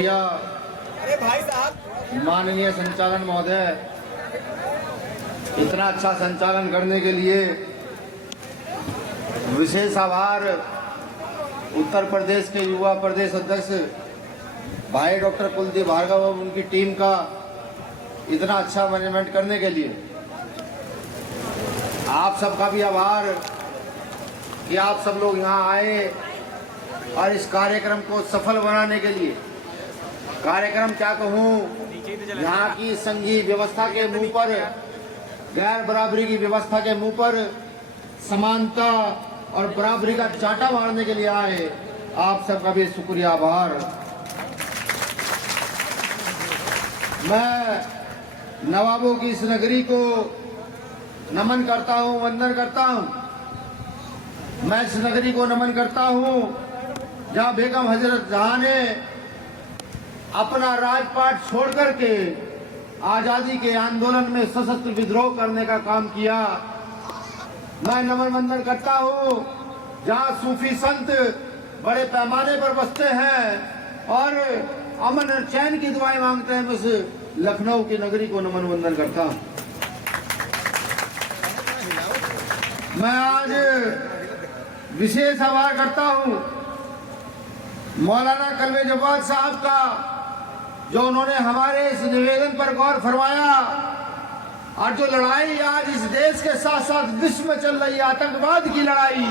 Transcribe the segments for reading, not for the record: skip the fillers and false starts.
शुक्रिया भाई साहब। माननीय संचालन महोदय, इतना अच्छा संचालन करने के लिए विशेष आभार उत्तर प्रदेश के युवा प्रदेश अध्यक्ष भाई डॉक्टर कुलदीप भार्गव और उनकी टीम का, इतना अच्छा मैनेजमेंट करने के लिए आप सबका भी आभार कि आप सब लोग यहाँ आए और इस कार्यक्रम को सफल बनाने के लिए, कार्यक्रम क्या कहूँ, यहाँ की संघीय व्यवस्था के मुंह पर, गैर बराबरी की व्यवस्था के मुंह पर समानता और बराबरी का चाटा मारने के लिए आए। आप सबका भी शुक्रिया, आभार। मैं नवाबों की इस नगरी को नमन करता हूँ, वंदन करता हूँ। मैं इस नगरी को नमन करता हूँ जहाँ बेगम हजरत जहाँ ने अपना राजपाट छोड़ करके आजादी के आंदोलन में सशस्त्र विद्रोह करने का काम किया। मैं नमन वंदन करता हूँ जहाँ सूफी संत बड़े पैमाने पर बसते हैं और अमन और चैन की दुआएं मांगते हैं। मैं उस लखनऊ की नगरी को नमन वंदन करता हूँ। मैं आज विशेष आभार करता हूँ मौलाना कलवे जवाद साहब का, जो उन्होंने हमारे इस निवेदन पर गौर फरमाया और जो लड़ाई आज इस देश के साथ साथ विश्व में चल रही है, आतंकवाद की लड़ाई।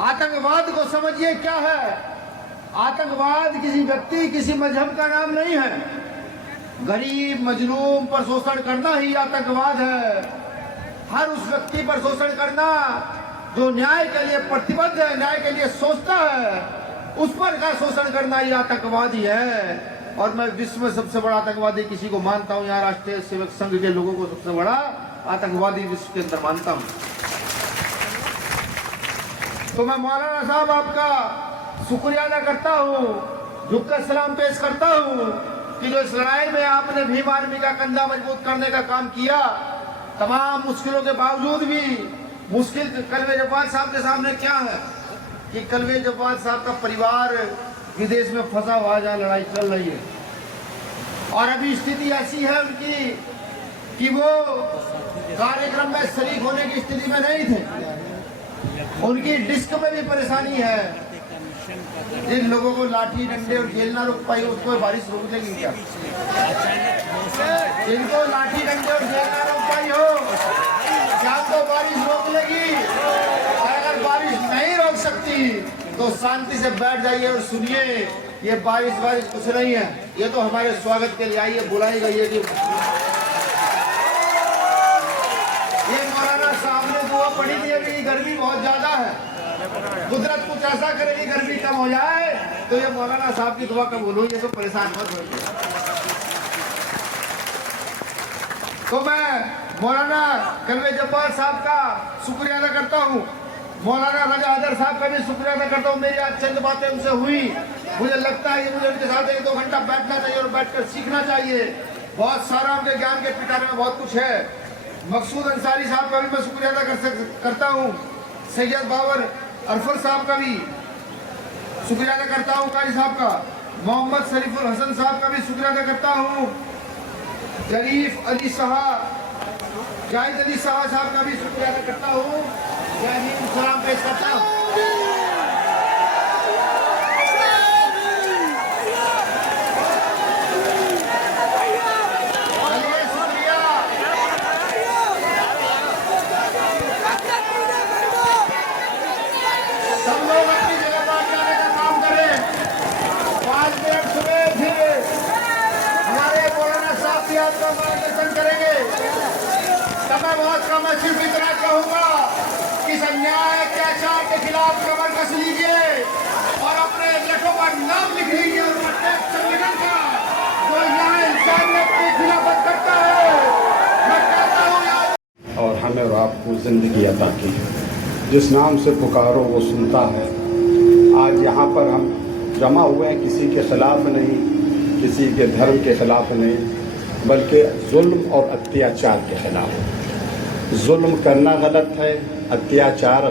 आतंकवाद को समझिए क्या है। आतंकवाद किसी व्यक्ति, किसी मजहब का नाम नहीं है। गरीब मजलूम पर शोषण करना ही आतंकवाद है। हर उस व्यक्ति पर शोषण करना जो न्याय के लिए प्रतिबद्ध है, न्याय के लिए सोचता है, उस पर का शोषण करना ही आतंकवादी है। और मैं विश्व में सबसे बड़ा आतंकवादी किसी को मानता हूं, यहाँ राष्ट्रीय सेवक संघ के लोगों को सबसे बड़ा आतंकवादी विश्व के अंदर मानता हूं। तो मैं मौलाना साहब आपका शुक्रिया अदा करता हूं, झुककर सलाम पेश करता हूं कि जो इस लड़ाई में आपने भीम आर्मी का कंधा मजबूत करने का काम किया। तमाम मुश्किलों के बावजूद भी, मुश्किल कलवे जवाद साहब के सामने क्या है कि कलवे जवाद साहब का परिवार विदेश में फंसा हुआ, जहाँ लड़ाई चल रही है, और अभी स्थिति ऐसी है उनकी कि वो कार्यक्रम में शरीक होने की स्थिति में नहीं थे। उनकी डिस्क में भी परेशानी है। जिन लोगों को लाठी डंडे और जेल ना रोक पाई, उसको बारिश रोक देगी क्या? जिनको लाठी डंडे और जेल ना रोक पाई हो, क्या तो बारिश रोक लेगी? अगर बारिश नहीं रोक सकती तो शांति से बैठ जाइए और सुनिए। ये बारिश कुछ नहीं है, ये तो हमारे स्वागत के लिए आई है, बुलाई गई है कि ये मौलाना साहब ने दुआ पढ़ी थी। अभी गर्मी बहुत ज्यादा है, कुदरत कुछ ऐसा करेगी गर्मी कम हो जाए, तो ये मौलाना साहब की दुआ कबूल हो, ये तो परेशान मत होइए। तो मैं मौलाना कलवे जब्बार साहब का शुक्रिया अदा करता हूँ। मौलाना रजा हैदर साहब का भी शुक्रिया अदा करता हूँ। मेरी आज चंद बातें उनसे हुई, मुझे लगता है कि मुझे उनके साथ 1-2 घंटा बैठना चाहिए और बैठकर सीखना चाहिए। बहुत सारा उनके ज्ञान के पिटारे में बहुत कुछ है। मकसूद अंसारी साहब का भी मैं शुक्रिया अदा करता हूँ। सैयद बाबर अरफल साहब का भी शुक्रिया अदा करता हूँ, कारी साहब का। मोहम्मद शरीफुल हसन साहब का भी शुक्रिया अदा करता हूँ। जरीफ अली साहब, जाहिद अली साहब का भी शुक्रिया अदा करता हूँ। सलाम पेश करता हूँ। सब लोग अपनी जगह पर जाने का काम करें। 5 मिनट सुबह फिर हमारे मौलाना साहब भी आपका मार्गदर्शन करेंगे। समय बहुत कम है, सिर्फ इतना कहूँगा कि अन्याय अत्याचार के खिलाफ कमर कस लीजिए और अपने लठों पर नाम लिख लीजिए और प्रत्येक संगठन का जो यहाँ इंसानियत की खिलाफत करता है, मैं कहता हूँ याद। और हमें और आपको जिंदगी अता की है। जिस नाम से पुकारो वो सुनता है। आज यहाँ पर हम जमा हुए हैं किसी के खिलाफ नहीं, किसी के धर्म के खिलाफ नहीं, बल्कि जुल्म और अत्याचार के खिलाफ। जुल्म करना गलत है, अत्याचार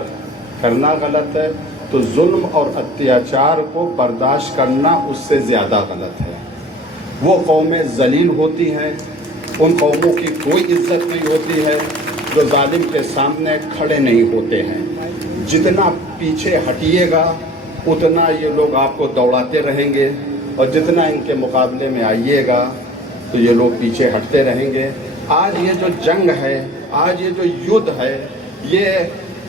करना गलत है तो जुल्म और अत्याचार को बर्दाश्त करना उससे ज़्यादा गलत है। वो कौमें जलील होती हैं, उन कौमों की कोई इज्जत नहीं होती है जो जालिम के सामने खड़े नहीं होते हैं। जितना पीछे हटिएगा उतना ये लोग आपको दौड़ाते रहेंगे, और जितना इनके मुकाबले में आइएगा तो ये लोग पीछे हटते रहेंगे। आज ये जो जंग है, आज ये जो युद्ध है, ये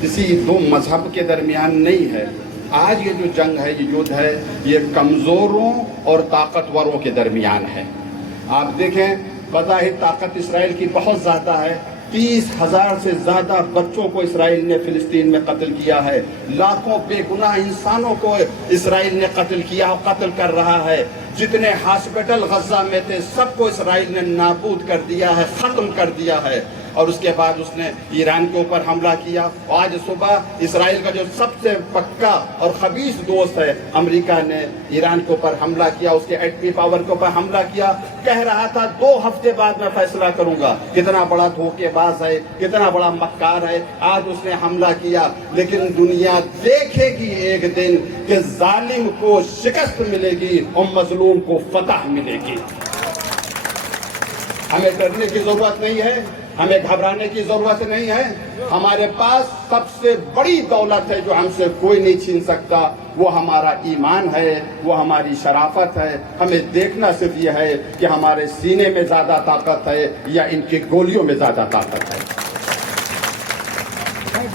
किसी दो मजहब के दरमियान नहीं है। आज ये जो जंग है, ये युद्ध है, ये कमज़ोरों और ताकतवरों के दरमियान है। आप देखें, पता है ताकत इसराइल की बहुत ज़्यादा है। 30,000 से ज़्यादा बच्चों को इसराइल ने फिलिस्तीन में कत्ल किया है। लाखों बेगुनाह इंसानों को इसराइल ने कत्ल किया और कत्ल कर रहा है। जितने हॉस्पिटल गज़ा में थे सबको इसराइल ने नाबूद कर दिया है, ख़त्म कर दिया है। और उसके बाद उसने ईरान के ऊपर हमला किया। आज सुबह इसराइल का जो सबसे पक्का और खबीस दोस्त है अमेरिका ने ईरान के ऊपर हमला किया, उसके एटमी पावर के ऊपर हमला किया। कह रहा था 2 हफ्ते बाद मैं फैसला करूंगा। कितना बड़ा धोखेबाज है, कितना बड़ा मक्कार है। आज उसने हमला किया, लेकिन दुनिया देखेगी एक दिन कि जालिम को शिकस्त मिलेगी और मजलूम को फतह मिलेगी। हमें डरने की जरूरत नहीं है, हमें घबराने की जरूरत नहीं है। हमारे पास सबसे बड़ी दौलत है जो हमसे कोई नहीं छीन सकता, वो हमारा ईमान है, वो हमारी शराफत है। हमें देखना सिर्फ यह है कि हमारे सीने में ज्यादा ताकत है या इनकी गोलियों में ज्यादा ताकत है।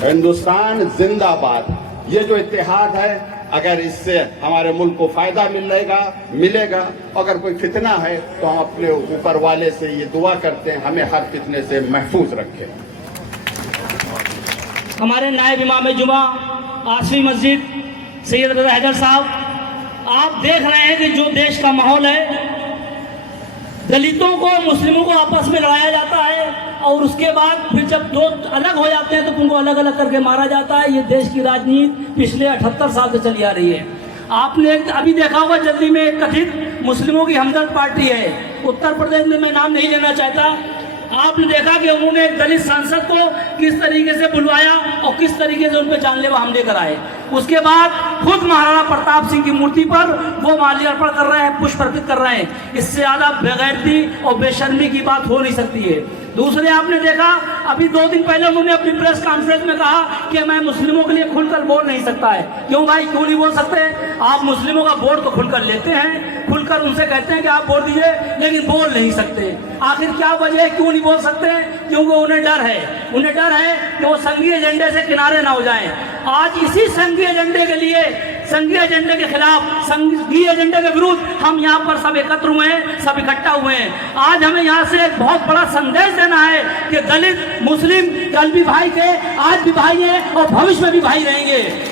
हिंदुस्तान जिंदाबाद। ये जो इत्तेहाद है, अगर इससे हमारे मुल्क को फायदा मिलेगा। अगर कोई फितना है तो हम अपने ऊपर वाले से ये दुआ करते हैं हमें हर फितने से महफूज रखे। हमारे नायब इमाम जुमा आसमी मस्जिद सैयद रज़ा हैदर साहब, आप देख रहे हैं कि जो देश का माहौल है, दलितों को मुस्लिमों को आपस में लड़ाया जाता है और उसके बाद फिर जब दो अलग हो जाते हैं तो उनको अलग अलग करके मारा जाता है। ये देश की राजनीति पिछले 78 साल से चली आ रही है। आपने अभी देखा होगा जल्दी में एक कथित मुस्लिमों की हमदर्द पार्टी है उत्तर प्रदेश में, मैं नाम नहीं लेना चाहता। आपने देखा कि उन्होंने एक दलित सांसद को किस तरीके से बुलवाया और किस तरीके से उन पर जानलेवा हमले कराए। उसके बाद खुद महाराणा प्रताप सिंह की मूर्ति पर वो माल्यार्पण कर रहे हैं, पुष्प अर्पित कर रहे हैं। इससे ज़्यादा बेगैरती और बेशर्मी की बात हो नहीं सकती है। दूसरे आपने देखा अभी 2 दिन पहले उन्होंने अपनी प्रेस कॉन्फ्रेंस में कहा कि मैं मुस्लिमों के लिए खुलकर बोल नहीं सकता है। क्यों भाई, क्यों नहीं बोल सकते? आप मुस्लिमों का वोट तो खुलकर लेते हैं, खुलकर उनसे कहते हैं कि आप वोट दीजिए, लेकिन बोल नहीं सकते। आखिर क्या वजह है, क्यों नहीं बोल सकते? क्योंकि उन्हें डर है कि वो संघीय एजेंडे से किनारे ना हो जाएं। आज इसी संघीय एजेंडे के लिए, संघीय एजेंडे के खिलाफ, संघीय एजेंडे के विरुद्ध हम यहाँ पर सब एकत्र हुए हैं, सब इकट्ठा हुए हैं। आज हमें यहाँ से एक बहुत बड़ा संदेश देना है कि दलित मुस्लिम कल भी भाई थे, आज भी भाई हैं और भविष्य में भी भाई रहेंगे।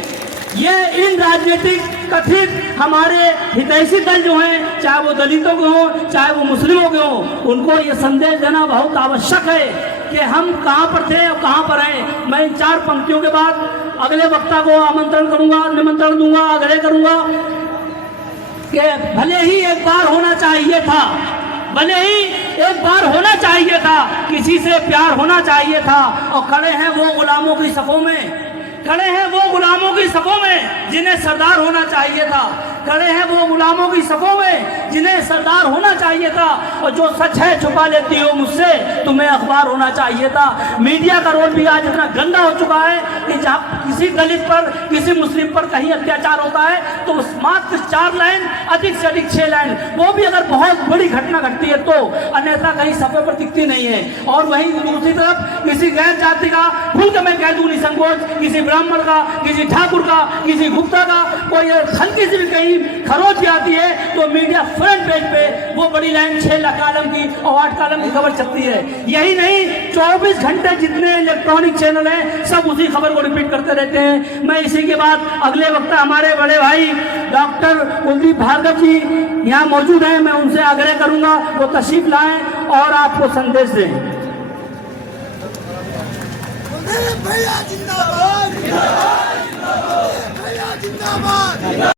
ये इन राजनीतिक कथित हमारे हितैषी दल जो हैं, चाहे वो दलितों के हों चाहे वो मुस्लिमों के हों, उनको ये संदेश देना बहुत आवश्यक है कि हम कहाँ पर थे और कहाँ पर हैं। मैं इन 4 पंक्तियों के बाद अगले वक्ता को निमंत्रण दूंगा, आग्रह करूंगा कि भले ही एक बार होना चाहिए था, भले ही एक बार होना चाहिए था, किसी से प्यार होना चाहिए था। और खड़े हैं वो गुलामों की सफ़ों में, खड़े हैं वो गुलामों की सफ़ों में जिन्हें सरदार होना चाहिए था, खड़े हैं वो गुलामों की सफ़ों में जिन्हें सरदार होना चाहिए था। और जो सच है छुपा लेती हो मुझसे, तुम्हें अखबार होना चाहिए था। मीडिया का रोल भी आज इतना गंदा हो चुका है कि जहाँ किसी दलित पर, किसी मुस्लिम पर कहीं अत्याचार होता है तो मात्र 4 लाइन, अधिक से अधिक 6 लाइन, वो भी अगर बहुत बड़ी घटना घटती है तो, अन्यथा कहीं सफ़े पर दिखती नहीं है। और वहीं दूसरी तरफ किसी गैर जाति का, खुल के मैं कह दूँ निसंकोच, किसी ब्राह्मण का, किसी ठाकुर का, किसी गुप्ता का कोई हल्की सी भी कहीं खरोच भी आती है तो मीडिया फ्रंट पेज पे वो बड़ी लाइन 6 कॉलम की और 8 कॉलम की खबर छपती है। यही नहीं, 24 घंटे जितने इलेक्ट्रॉनिक चैनल हैं सब उसी खबर को रिपीट करते रहते हैं। मैं इसी के बाद अगले वक्त हमारे बड़े भाई डॉक्टर कुलदीप भार्गव जी यहाँ मौजूद हैं, मैं उनसे आग्रह करूंगा वो तशरीफ लाएं और आपको संदेश दें। भैया जिंदाबाद, भैया जिंदाबाद।